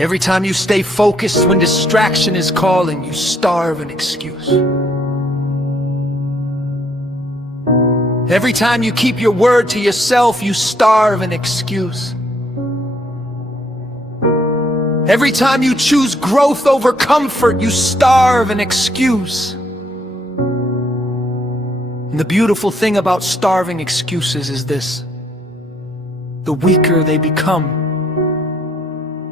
Every time you stay focused when distraction is calling, you starve an excuse. Every time you keep your word to yourself, you starve an excuse. Every time you choose growth over comfort, you starve an excuse. And the beautiful thing about starving excuses is this: the weaker they become,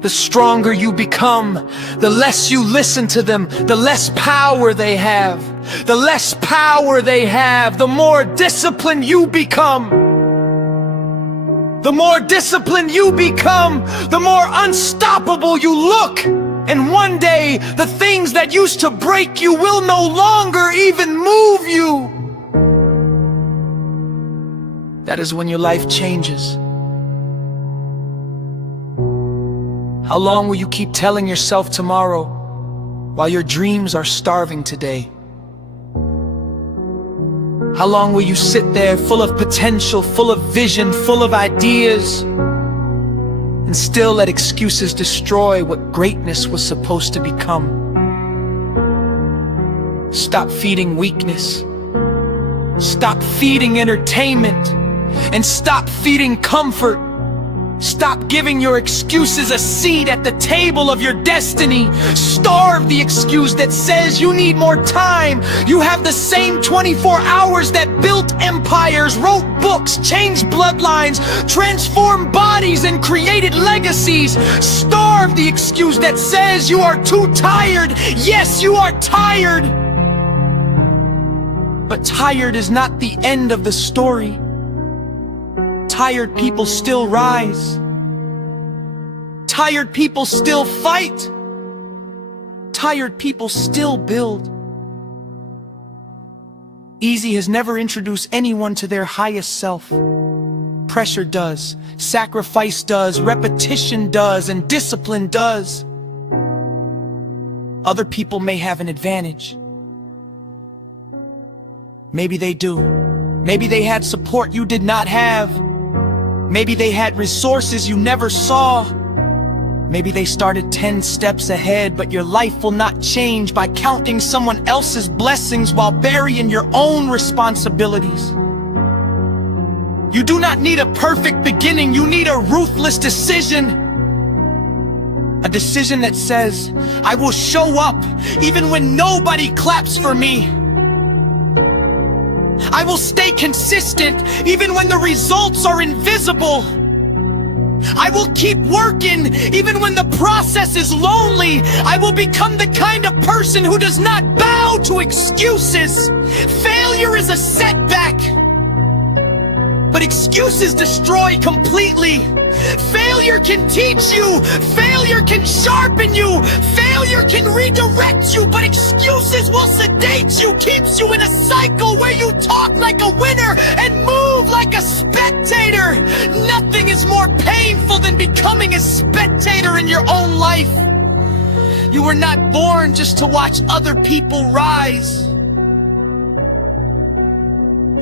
the stronger you become. The less you listen to them, the less power they have. The less power they have, the more disciplined you become. The more disciplined you become, the more unstoppable you look. And one day, the things that used to break you will no longer even move you. That is when your life changes. How long will you keep telling yourself tomorrow while your dreams are starving today? How long will you sit there full of potential, full of vision, full of ideas, and still let excuses destroy what greatness was supposed to become? Stop feeding weakness. Stop feeding entertainment. And stop feeding comfort. Stop giving your excuses a seat at the table of your destiny. Starve the excuse that says you need more time. You have the same 24 hours that built empires, wrote books, changed bloodlines, transformed bodies, and created legacies. Starve the excuse that says you are too tired. Yes, you are tired. But tired is not the end of the story. Tired people still rise. Tired people still fight. Tired people still build. Easy has never introduced anyone to their highest self. Pressure does, sacrifice does, repetition does, and discipline does. Other people may have an advantage. Maybe they do. Maybe they had support you did not have. Maybe they had resources you never saw. Maybe they started 10 steps ahead, but your life will not change by counting someone else's blessings while burying your own responsibilities. You do not need a perfect beginning, you need a ruthless decision. A decision that says, I will show up even when nobody claps for me. I will stay consistent even when the results are invisible. I will keep working even when the process is lonely. I will become the kind of person who does not bow to excuses. Failure is a setback, but excuses destroy completely. Failure can teach you. Failure can sharpen you. Failure can redirect you, but excuses will sedate you, keeps you in a cycle where you talk like a winner and move like a spectator. Nothing is more painful than becoming a spectator in your own life. You were not born just to watch other people rise.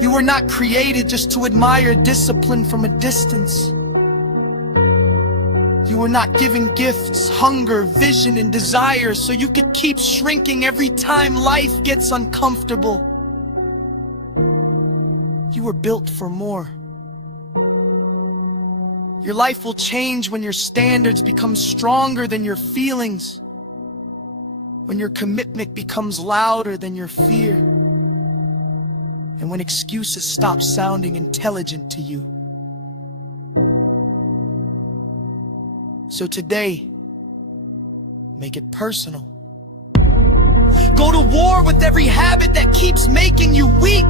You were not created just to admire discipline from a distance. You were not given gifts, hunger, vision, and desire so you could keep shrinking every time life gets uncomfortable. You were built for more. Your life will change when your standards become stronger than your feelings, when your commitment becomes louder than your fear, and when excuses stop sounding intelligent to you. So today, make it personal. Go to war with every habit that keeps making you weak.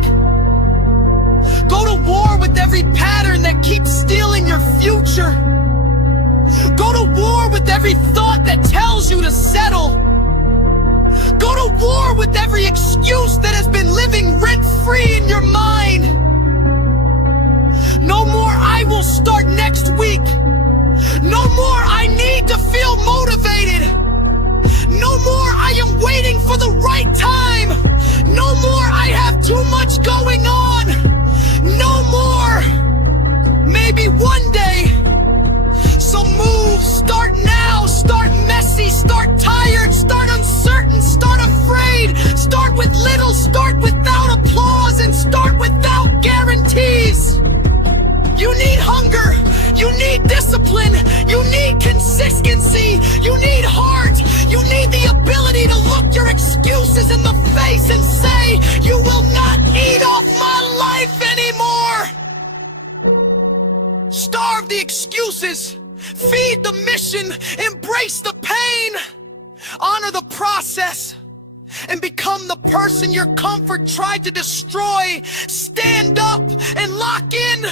Go to war with every pattern that keeps stealing your future. Go to war with every thought that tells you to settle. Go to war with every excuse that has been living rent-free in your mind. No more "I will start next week." No more "I need to feel motivated." No more "I am waiting for the right time." No more "I have too much going on." No more "maybe one day." So move, start now, start now. You need heart. You need the ability to look your excuses in the face and say, you will not eat off my life anymore. Starve the excuses. Feed the mission. Embrace the pain. Honor the process. And become the person your comfort tried to destroy. Stand up and lock in.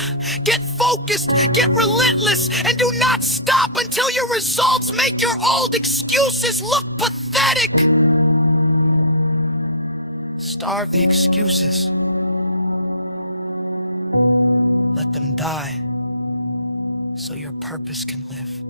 Get focused, get relentless, and do not stop until your results make your old excuses look pathetic. Starve the excuses. Let them die so your purpose can live.